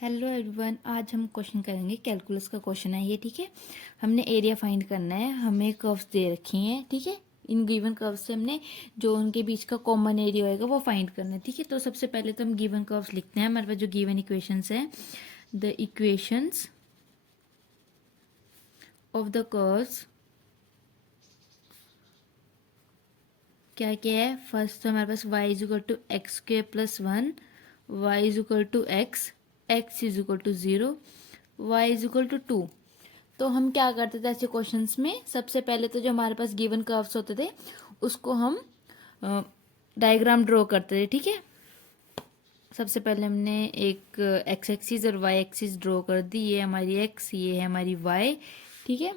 Hello everyone, आज हम question करेंगे। कैलकुलस का क्वेश्चन है ये, ठीक है। हमने एरिया फाइंड करना है। हमें कर्व्स दे रखी हैं, ठीक है। इन गिवन कर्व्स से हमने जो उनके बीच का कॉमन एरिया होएगा वो फाइंड करना है, ठीक है। तो सबसे पहले तो हम गिवन कर्व्स लिखते हैं। हमारे पास जो गिवन इक्वेशंस है, the equations of the curves क्या क्या है। फर्स्ट तो हमारे पास y is equal to x square plus 1, y is equal to x is equal to 0, y is equal to 2। तो हम क्या करते थे ऐसे क्वेश्चंस में, सबसे पहले तो जो हमारे पास गिवन कर्व्स होते थे उसको हम डायग्राम ड्रॉ करते थे, ठीक है। सबसे पहले हमने एक एक्स एक्सिस और वाई एक्सिस ड्रॉ कर दी। ये हमारी एक्स, ये है हमारी वाई, ठीक है।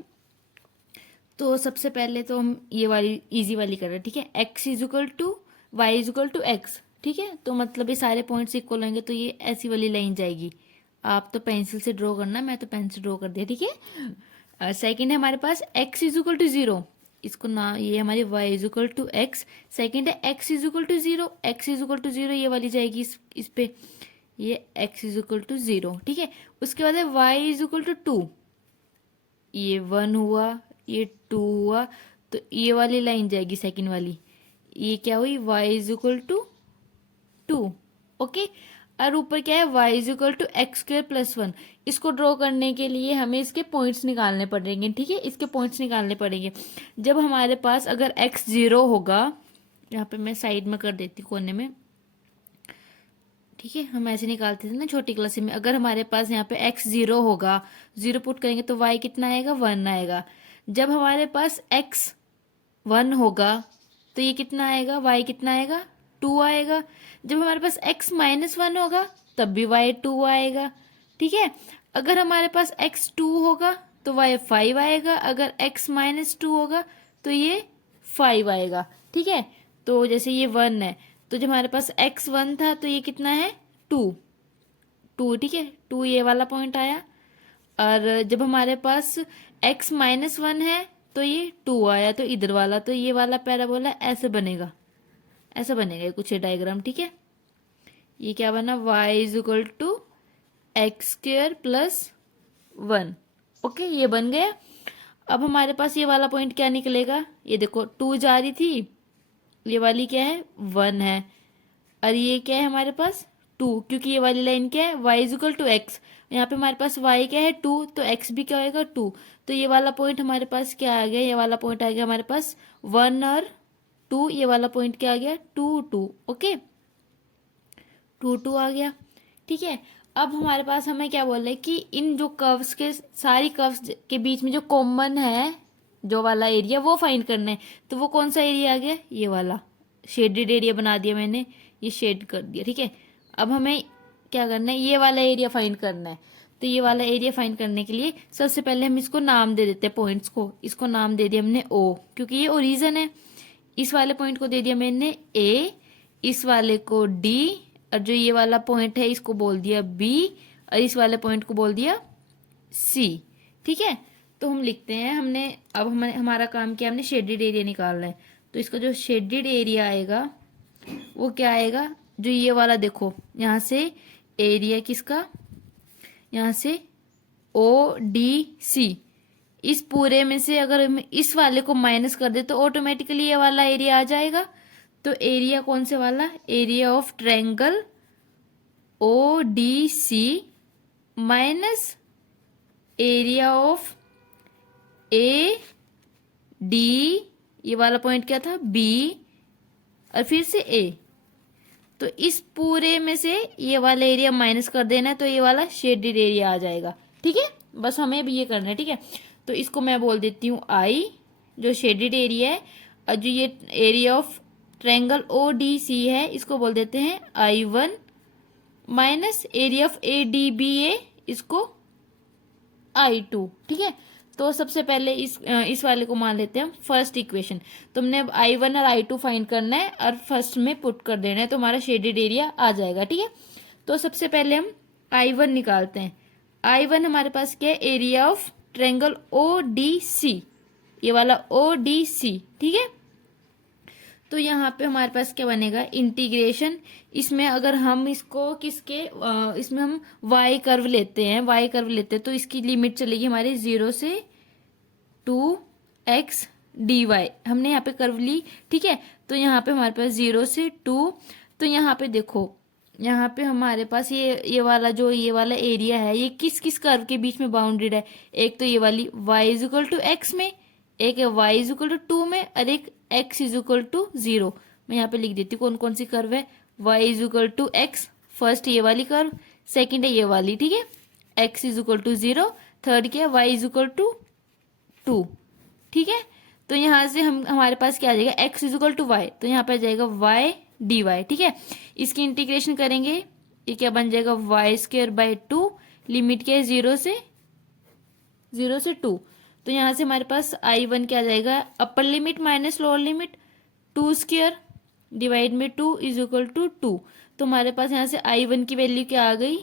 तो सबसे पहले तो हम ये वाली इजी वाली कर रहे हैं, ठीक है। X is equal to y is equal to x, ठीक है। तो मतलब ये सारे पॉइंट्स इक्वल होंगे तो ये ऐसी वाली लाइन जाएगी। आप तो पेंसिल से ड्रॉ करना, मैं तो पेन से ड्रॉ कर दिया, ठीक है। सेकंड है हमारे पास एक्स इज इक्वल टू 0, इसको ना, ये हमारी Y is equal to X. Second है x is equal to 0, X is equal to 0, ये वाली जाएगी इस पे, ये एक्स इज इक्वल टू 0, ठीक है। उसके बाद है वाई इज इक्वल टू 2, ये 1 हुआ, ये 2 हुआ, तो ये वाली लाइन जाएगी सेकंड वाली। ये क्या हुई, y is equal to 2, okay. और ऊपर क्या है, y is equal to x square plus 1। इसको ड्रॉ करने के लिए हमें इसके पॉइंट्स निकालने पड़ेंगे, ठीक है। इसके पॉइंट्स निकालने पड़ेंगे। जब हमारे पास अगर x 0 होगा, यहाँ पे मैं साइड में कर देती हूँ कोने में, ठीक है। हम ऐसे निकालते थे ना छोटी क्लास में। अगर हमारे पास यहाँ पे x 0 होगा, 0 पुट करेंगे तो y कितना आएगा, 1 आएगा। जब हमारे पास x 1 होगा तो ये कितना आएगा, y कितना आएगा, 2 आएगा। जब हमारे पास x माइनस 1 होगा तब भी y 2 आएगा, ठीक है। अगर हमारे पास x 2 होगा तो y 5 आएगा। अगर x माइनस 2 होगा तो ये 5 आएगा, ठीक है। तो जैसे ये 1 है, तो जब हमारे पास x 1 था तो ये कितना है, 2, ठीक है। 2 ये वाला पॉइंट आया। और जब हमारे पास x माइनस 1 है तो ये 2 आया, तो इधर वाला, तो ये वाला पैराबोला ऐसे बनेगा, ऐसा बनेगा कुछ ये डायग्राम, ठीक है। ये क्या बना, y is equal to x square plus 1, okay, ये बन गया। अब हमारे पास ये वाला पॉइंट क्या निकलेगा, ये देखो 2 जा रही थी, ये वाली क्या है, 1 है, और ये क्या है हमारे पास 2, क्योंकि ये वाली लाइन क्या है, y is equal to x. यहाँ पे हमारे पास y क्या है, 2, तो x भी क्या होएगा, 2। तो ये वाला पॉइंट हमारे पास क्या आ गया, ये वाला पॉइंट आ गया हमारे पास 1 और 2। ये वाला पॉइंट क्या आ गया, 2 2, ओके, 2 2 आ गया, ठीक है। अब हमारे पास हमें क्या बोल रहे हैं कि इन जो कर्व्स के, सारी कर्व्स के बीच में जो कॉमन है, जो वाला एरिया, वो फाइंड करना है। तो वो कौन सा एरिया आ गया, ये वाला शेडेड एरिया बना दिया मैंने, ये शेड कर दिया, ठीक है। अब हमें क्या करना है, ये वाला एरिया फाइंड करना है। तो ये वाला एरिया फाइंड करने के लिए सबसे पहले हम इसको नाम दे देते हैं, पॉइंट्स को। इसको नाम दे दिया हमने O, क्योंकि ये ओरिजन है। इस वाले पॉइंट को दे दिया मैंने A, इस वाले को D, और जो ये वाला पॉइंट है इसको बोल दिया B, और इस वाले पॉइंट को बोल दिया C, ठीक है। तो हम लिखते हैं, हमने अब हमारा काम किया, हमने शेडेड एरिया निकालना है। तो इसका जो शेडेड एरिया आएगा वो क्या आएगा, जो ये वाला देखो, यहाँ से एरिया किसका, यहाँ से ODC, इस पूरे में से अगर हम इस वाले को माइनस कर दे तो ऑटोमेटिकली ये वाला एरिया आ जाएगा। तो एरिया कौन से वाला, area of triangle ODC minus area of AD, ये वाला पॉइंट क्या था, B, और फिर से A। तो इस पूरे में से ये वाला एरिया माइनस कर देना है तो ये वाला शेडेड एरिया आ जाएगा, ठीक है। बस हमें अब ये करना है, ठीक है। तो इसको मैं बोल देती हूँ I, जो शेडेड एरिया है, और जो ये एरिया ऑफ ट्रायंगल ODC है इसको बोल देते हैं I1 minus area of ADBA, इसको I2, ठीक है। तो सबसे पहले इस वाले को मान लेते हैं हम फर्स्ट इक्वेशन। तो हमने अब I1 और I2 फाइंड करना है और फर्स्ट में पुट कर देना है, तो हमारा शेडेड एरिया आ जाएगा, ठीक है। तो सबसे पहले हम I1 निकालते हैं। I1 हमारे पास क्या है, एरिया ऑफ ट्रायंगल ODC, ये वाला ODC, ठीक है। तो यहाँ पे हमारे पास क्या बनेगा, इंटीग्रेशन। इसमें अगर हम इसको इसमें हम वाई कर्व लेते हैं, तो इसकी लिमिट चलेगी हमारी 0 से 2x dy। हमने यहाँ पे कर्व ली, ठीक है। तो यहाँ पे हमारे पास 0 से 2, तो यहाँ पे देखो, यहाँ पे हमारे पास ये वाला एरिया है, ये किस किस कर्व के बीच में बाउंडेड है। एक तो ये वाली y is equal to x में, एक है y इज इक्वल टू 2 में, और एक x इज इक्वल टू 0। मैं यहाँ पे लिख देती हूँ कौन कौन सी कर्व है। y is equal to x, first ये वाली कर्व, सेकेंड है ये वाली, ठीक है। x is equal to 0, third क्या है, y इज इक्वल टू 2, ठीक है। तो यहाँ से हमारे पास क्या आ जाएगा, x is equal to y, तो यहाँ पे आ जाएगा y dy, ठीक है। इसकी इंटीग्रेशन करेंगे, ये क्या बन जाएगा, वाई स्क्वायर बाई 2, लिमिट क्या है 0 से 2। तो यहाँ से हमारे पास I1 क्या आ जाएगा, upper limit minus lower limit, 2 square divide में 2 इज इक्वल टू 2। तो हमारे पास यहाँ से I1 की वैल्यू क्या आ गई,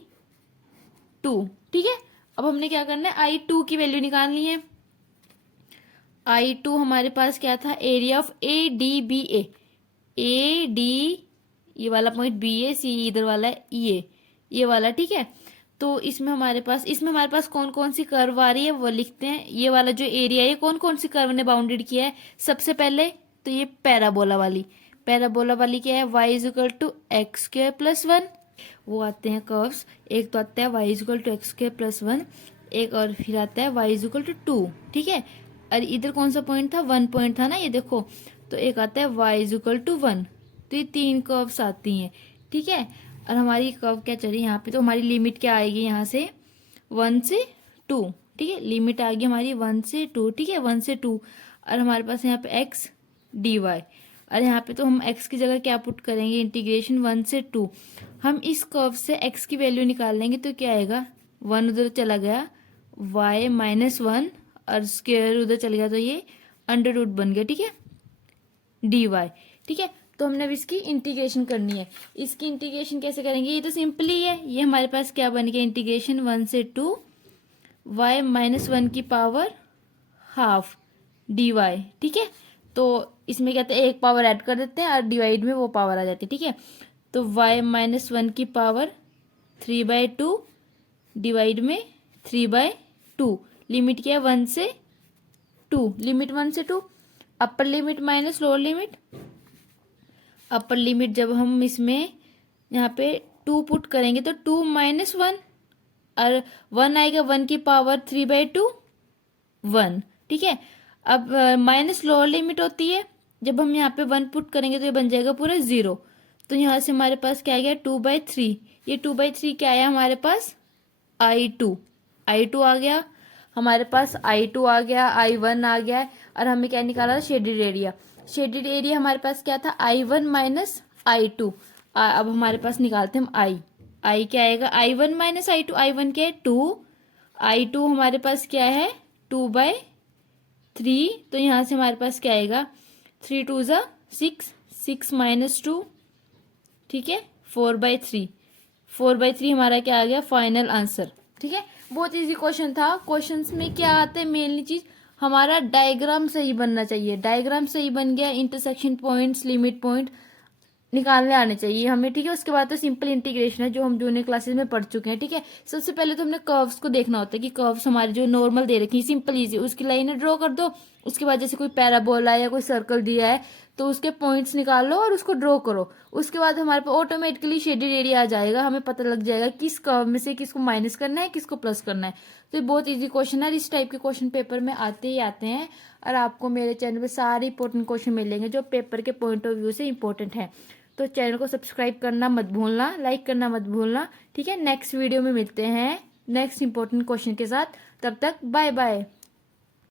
2, ठीक है। अब हमने क्या करना है, I2 की वैल्यू निकालनी है। I2 हमारे पास क्या था, एरिया ऑफ ADBA, AD ये वाला पॉइंट BA, C इधर वाला है EA, ये वाला, ठीक है। तो इसमें हमारे पास कौन कौन सी कर्व आ रही है वो लिखते हैं। ये वाला जो एरिया है कौन कौन सी कर्व ने बाउंडेड किया है, सबसे पहले तो ये पैराबोला वाली क्या है, y is equal to x square plus 1, वो आते हैं कर्व्स। एक तो आता है y is equal to x square plus 1, एक और फिर आता है y इज इक्वल टू 2, ठीक है। और इधर कौन सा पॉइंट था, 1 पॉइंट था ना, ये देखो। तो एक आता है y इज इक्वल टू 1। तो ये 3 कर्व्स आती हैं, ठीक है। और हमारी कर्व क्या चल रही है यहाँ पे, तो हमारी लिमिट क्या आएगी यहाँ से 1 से 2, ठीक है। लिमिट आ गई हमारी 1 से 2, ठीक है, 1 से 2। और हमारे पास यहाँ पे x dy, और यहाँ पे तो हम x की जगह क्या पुट करेंगे, इंटीग्रेशन 1 से 2। हम इस कर्व से x की वैल्यू निकाल लेंगे, तो क्या आएगा, 1 उधर चला गया, y माइनस 1 और स्क्वायर उधर चल गया, तो ये अंडर रूट बन गया, ठीक है, dy, ठीक है। तो हमने अब इसकी इंटीग्रेशन करनी है। इसकी इंटीग्रेशन कैसे करेंगे, ये तो सिंपल ही है। ये हमारे पास क्या बन गया, इंटीग्रेशन 1 से 2 y माइनस 1 की पावर हाफ dy, ठीक है। तो इसमें कहते हैं एक पावर ऐड कर देते हैं और डिवाइड में वो पावर आ जाती है, ठीक है। तो y माइनस 1 की पावर 3/2 डिवाइड में 3/2, लिमिट क्या है 1 से 2, लिमिट 1 से 2, upper limit minus lower limit. Upper limit जब हम इसमें यहाँ पे 2 पुट करेंगे तो 2 माइनस 1 और 1 आएगा, 1 की पावर 3/2 1, ठीक है। अब माइनस लोअर लिमिट होती है, जब हम यहाँ पे 1 पुट करेंगे तो ये बन जाएगा पूरा 0। तो यहाँ से हमारे पास क्या आ गया, 2/3। ये 2/3 क्या आया हमारे पास, I2 आ गया हमारे पास, I2 आ गया, I1 आ गया, और हमें क्या निकाला, शेडेड एरिया हमारे पास क्या था, I1 माइनस I2। अब हमारे पास निकालते हैं हम I क्या आएगा, I1 माइनस I2, I1 क्या है 2, I2 हमारे पास क्या है 2/3। तो यहाँ से हमारे पास क्या आएगा, 3 2 ज़ा 6, 6 माइनस 2, ठीक है, 4/3 हमारा क्या आ गया, फाइनल आंसर, ठीक है। बहुत इजी क्वेश्चन था। क्वेश्चंस में क्या आता है, मेनली चीज हमारा डायग्राम सही बनना चाहिए। डायग्राम सही बन गया, इंटरसेक्शन पॉइंट्स, लिमिट पॉइंट निकालने आने चाहिए हमें, ठीक है। उसके बाद तो सिंपल इंटीग्रेशन है जो हम जूनियर क्लासेस में पढ़ चुके हैं, ठीक है। सबसे पहले तो हमने कर्व्स को देखना होता है कि कर्व्स हमारे जो नॉर्मल दे रखी है, सिंपल इजी, उसकी लाइनें ड्रॉ कर दो। उसके बाद जैसे कोई पैराबोला या कोई सर्कल दिया है तो उसके पॉइंट्स निकाल लो और उसको ड्रॉ करो। उसके बाद हमारे पास ऑटोमेटिकली शेडेड एरिया आ जाएगा, हमें पता लग जाएगा किस कर्व में से किसको माइनस करना है, किसको प्लस करना है। तो ये बहुत इजी क्वेश्चन है, इस टाइप के क्वेश्चन पेपर में आते ही आते हैं। और आपको मेरे चैनल पे सारे इंपॉर्टेंट क्वेश्चन मिलेंगे जो पेपर के पॉइंट ऑफ व्यू से इंपॉर्टेंट है। तो चैनल को सब्सक्राइब करना मत भूलना, लाइक करना मत भूलना, ठीक है। नेक्स्ट वीडियो में मिलते हैं नेक्स्ट इंपॉर्टेंट क्वेश्चन के साथ, तब तक बाय बाय।